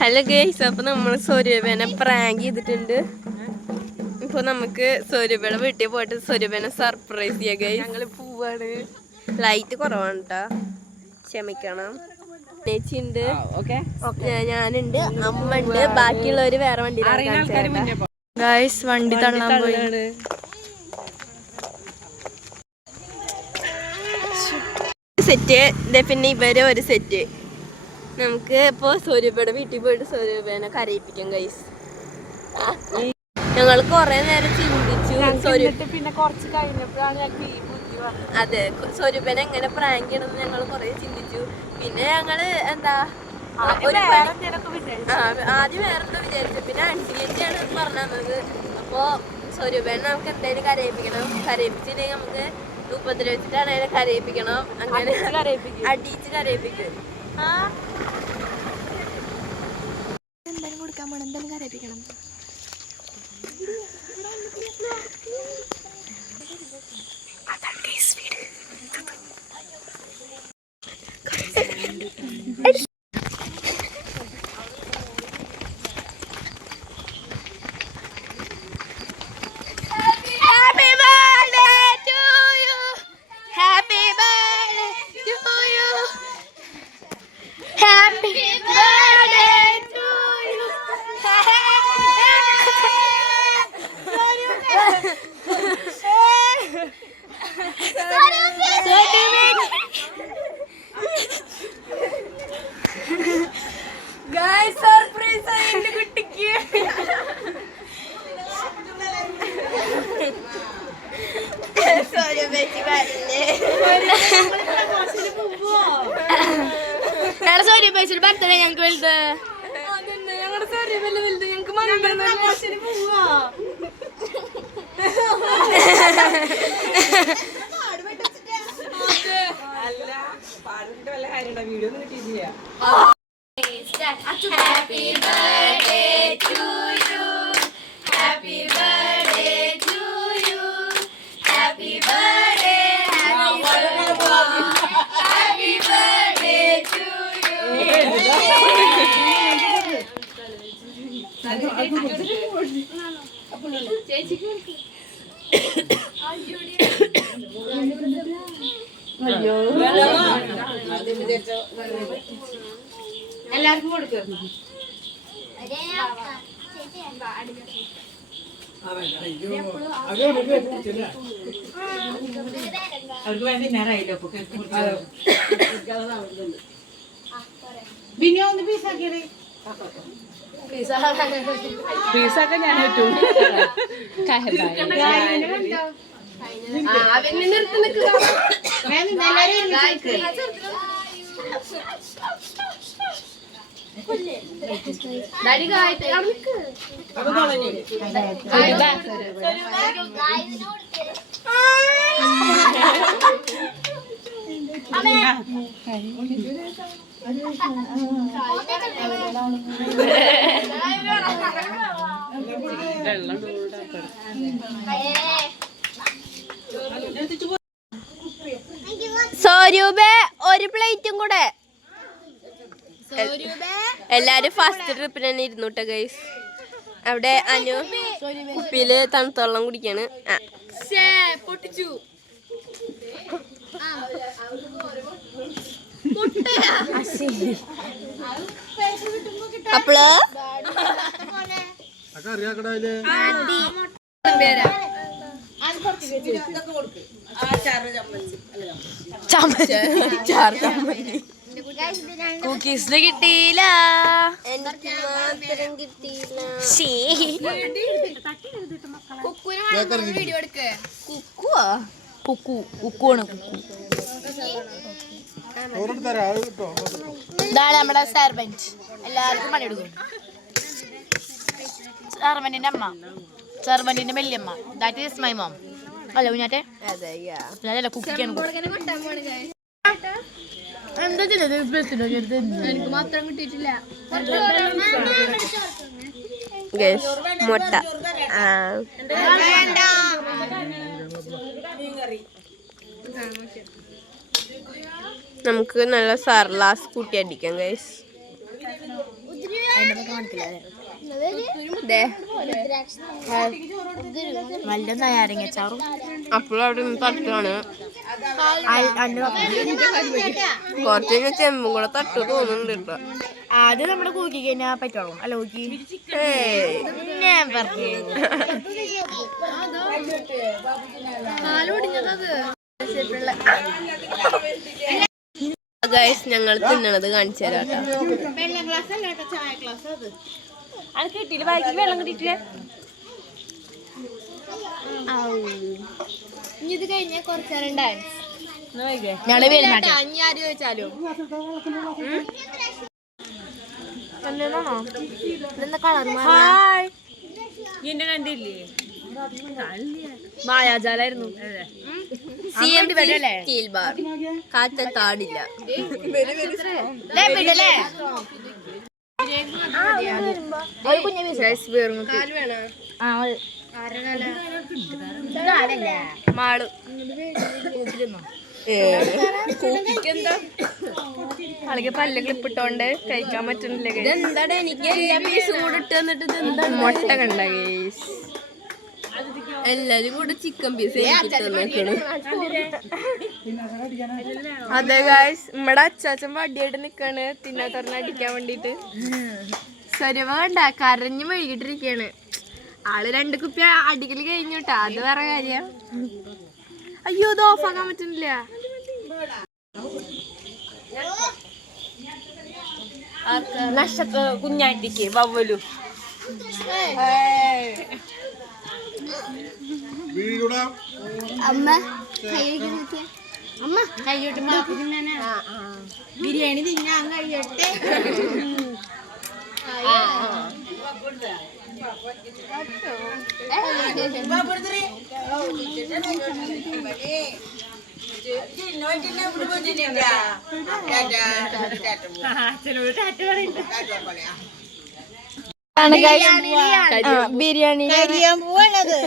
Hello guys, അപ്പൊ നമ്മൾ സ്വരൂപനെ prank ചെയ്തിട്ടുണ്ട്. ഇപ്പൊ നമുക്ക് സ്വരൂപയുടെ വീട്ടിൽ പോയിട്ട് സ്വരൂപനെ സർപ്രൈസ് ചെയ്യാം ഗൈസ്. ഞങ്ങള് പോവാണ്. ലൈറ്റ് കുറവാണ് കേട്ടാ, ക്ഷമിക്കണം. ചേച്ചിയുണ്ട്, ഞാനുണ്ട്, അമ്മ ഉണ്ട്, ബാക്കിയുള്ളവര് വേറെ വണ്ടിയിലാണ്. ഗൈസ് വണ്ടി തള്ളാൻ പോയാണ്. സെറ്റ്, പിന്നെ ഇവര് ഒരു സെറ്റ്. നമുക്ക് ഇപ്പൊ സ്വരൂപയുടെ വീട്ടിൽ പോയിട്ട് സ്വരൂപനെ കരയിപ്പിക്കാം ഗൈസ്. ഞങ്ങൾ കൊറേ നേരം ചിന്തിച്ചു, പിന്നെ കുറച്ച് കഴിഞ്ഞപ്പോഴാണ് ഞങ്ങൾക്ക് ഈ ബുദ്ധി വന്നത്. അതെ, സ്വരൂപനെ എങ്ങനെ പ്രാങ്ക് ചെയ്യണമെന്ന് ഞങ്ങൾ കൊറേ ചിന്തിച്ചു. പിന്നെ ഞങ്ങള് എന്താ ആദ്യം വേറെന്തോ വിചാരിച്ചു. പിന്നെ ആൻസിയാണ് പറഞ്ഞു തന്നത്. അപ്പൊ സ്വരൂപനെ നമുക്ക് എന്തായാലും കരയിപ്പിക്കണം. കരയിപ്പിച്ചില്ലെങ്കിൽ നമുക്ക് ഉപദ്രവിച്ചിട്ടാണേലും കരയിപ്പിക്കണം. അങ്ങനെ അടിച്ച് കരയിപ്പിക്കും. എന്തായാലും കൊടുക്കാൻ പോണം, എന്തായാലും കരയിപ്പിക്കണം. അതാണ് ഗൈസ് വീട്. ബർത്ത്ഡേ ഞങ്ങൾക്ക് വലുത്, ഞങ്ങളുടെ സ്വരൂപല്ലേ വലുത്. ഞങ്ങൾക്ക് എല്ലാവർക്കും കൊടുക്കും. പിന്നെ ഒന്ന് പീസാക്കിയത് പീസാക്കാൻ ഞാൻ സ്വരൂപ ഒരു പ്ലേറ്റും കൂടെ. എല്ലാരും ഫസ്റ്റ് ട്രിപ്പിന് തന്നെ ഇരുന്നൂട്ടെ ഗൈസ്. അവിടെ അനു കുപ്പിയില് തണുത്ത വെള്ളം കുടിക്കാണ്. പൊട്ടിച്ചു അപ്പള് കുക്കീസിന് കിട്ടിയില്ല, എനിക്ക് മാത്രം കിട്ടിയില്ല. ഇതാണ് നമ്മുടെ സർവന്റ്. എല്ലാവർക്കും പണിയെടുക്കും. സർവന്റിന്റെ അമ്മ, സർവന്റിന്റെ വല്യമ്മ. That is my mom. അല്ല കുഞ്ഞാറ്റെ, ഞാനല്ല കുക്കിയാണ്. എന്താ എനിക്ക് മാത്രം കിട്ടിയിട്ടില്ല. മുട്ട നമുക്ക് നല്ല സർലാസ് കൂട്ടി അടിക്കാം ഗൈസ്. നല്ല നാരങ്ങച്ചാറും അപ്പോഴവിടെ തട്ടാണ് കുറച്ചൊക്കെ ചെമ്പും കൂടെ തട്ട് തോന്നുന്നുണ്ട് കേട്ടോ. അത് നമ്മുടെ കൂക്കി കഴിഞ്ഞാ പറ്റുള്ളൂ. അല്ല കൂക്കി ഞാൻ പറഞ്ഞു ഗൈസ് ഞങ്ങൾ തിന്നണത് കാണിച്ചു തരാം കേട്ടോ. വെള്ളം കിട്ടിയിട്ടില്ല. ഇത് കഴിഞ്ഞ കുറച്ചേരം ഡാൻസ് ഞങ്ങള് വരുന്നുണ്ട്. ഇനി ആര് ചോദിച്ചാലും കണ്ടില്ലേ മായാജാലായിരുന്നു. സ്റ്റീൽ ബാർ കാറ്റത്താടില്ല. മാള് ആളുകൾ പല്ല് ക്ലിപ്പിട്ടോണ്ട് കഴിക്കാൻ പറ്റുന്നില്ല. എന്താണ് എനിക്ക് എല്ലാ പീസും കൂടെ ഇട്ട് വന്നിട്ട് മുട്ട കണ്ട ഗൈസ് എല്ലാരും കൂടെ ചിക്കൻ പീസ് അതെ ഗൈസ്. നമ്മടെ അച്ചാച്ചൻ വടിയായിട്ട് നിക്കാണ് തിന്നാത്തറിന് അടിക്കാൻ വേണ്ടിട്ട്. സ്വരമ കണ്ട കരഞ്ഞു മെഴുകിട്ടിരിക്കാണ് ആള്. 2 കുപ്പി അടിക്കല് കഴിഞ്ഞുട്ടാ. അത് വേറെ കാര്യം. അയ്യോ ഇത് ഓഫാക്കാൻ പറ്റുന്നില്ല. നഷ്ടത്ത് കുഞ്ഞാറ്റിക്ക് വവ്വലു അമ്മ അമ്മ കൈയ്യോട്ട് ബിരിയാണി തിന്നാൻ കഴിയട്ടെ. ബിരിയാണി പോവാണത്.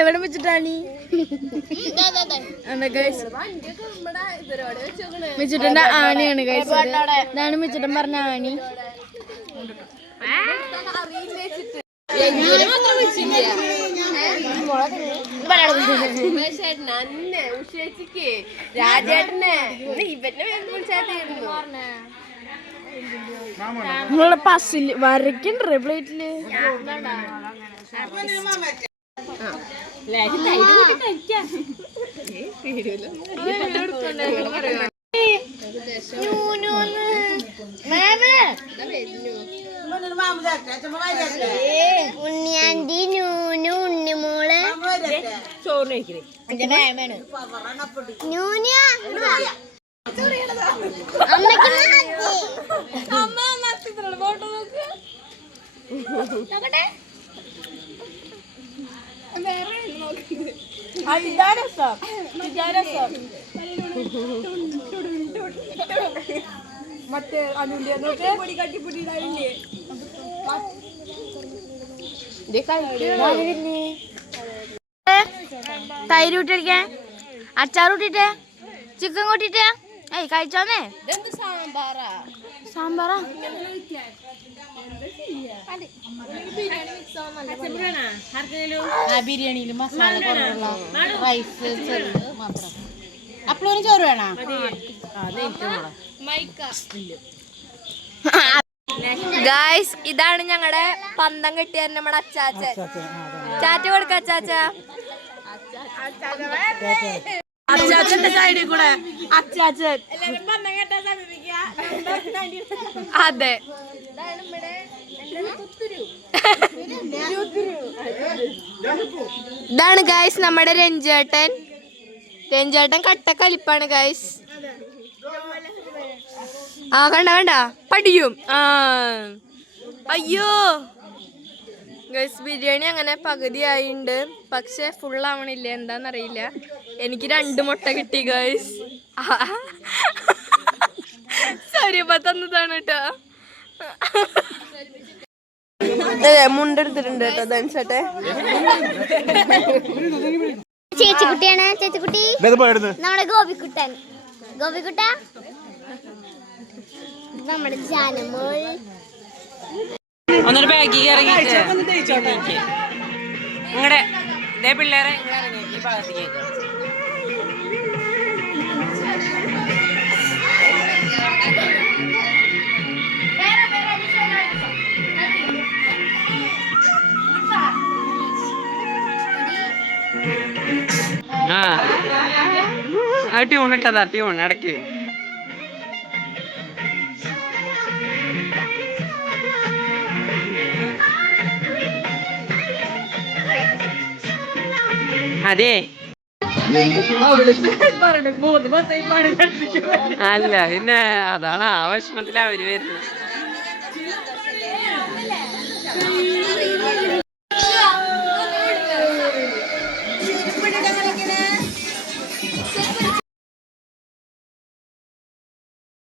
എവിടെ വെച്ചിട്ടാണ് മിച്ചിട്ടന്റെ ആണിയാണ് ഇതാണ് മിച്ചിട്ടൻ പറഞ്ഞ ആണി. രാജേട്ടനെ നിങ്ങളെ പസില് വരയ്ക്കണ്ടേ പ്ലേറ്റില്. ഉണ്ണിയാണ്ടി നൂനു ഉണ്ണിമോള് ചോറിന് കഴിക്കണേ മറ്റേ അനുന്റെ തൈര് കൂട്ടിരിക്കാൻ അച്ചാർ കൂട്ടിട്ട് ചിക്കൻ കൂട്ടിട്ട് ഏയ് കഴിച്ചോന്നേ. സാമ്പാറാ ബിരിയാണിയിൽ മസാല കുറവുള്ള റൈസ് മാത്രം. അപ്പോഴും ചോറ് വേണോ? ഗായ്സ് ഇതാണ് ഞങ്ങളുടെ പന്തം കെട്ടിയ നമ്മുടെ അച്ചാച്ചൻ. ചാറ്റ കൊടുക്ക അച്ചാച്ച. അച്ചാച്ചന്റെ സൈഡിൽ കൂടെ അച്ചാച്ചൻ. അതെ ഇതാണ് ഗായ്സ് നമ്മുടെ രഞ്ജേട്ടൻ. രഞ്ജേട്ടൻ കട്ടക്കലിപ്പാണ് ഗായ്സ്. ആ കണ്ട കണ്ട പഠിക്കും. അയ്യോ ഗൈസ് ബിരിയാണി അങ്ങനെ പകുതിയായിണ്ട്. പക്ഷെ ഫുള്ളാവണില്ല. എന്താന്നറിയില്ല. എനിക്ക് 2 മുട്ട കിട്ടി ഗൈസ്. സരിയപ്പ തന്നതാണ് കേട്ടോ. മുണ്ടെടുത്തിട്ടുണ്ട് കേട്ടോ ധനുസട്ടെ. ചേച്ചിക്കുട്ടിയാണ് ചേച്ചിക്കുട്ടി നമ്മുടെ ഗോപിക്കുട്ടൻ ഗോപിക്കുട്ട നമ്മുടെ ജാനമോൾ ഒന്നൊരു ബാഗിൽ ഇറങ്ങിയിട്ട് നിങ്ങളുടെ ഇതേ പിള്ളേരെ ഇറങ്ങി ഈ ഭാഗത്തേക്ക് ആ ട്യൂൺ ഇട്ടതാ ട്യൂൺ ഇടയ്ക്ക് അതെ അല്ല പിന്നെ അതാണ് ആ വിഷമത്തില് അവര് വരുന്നത്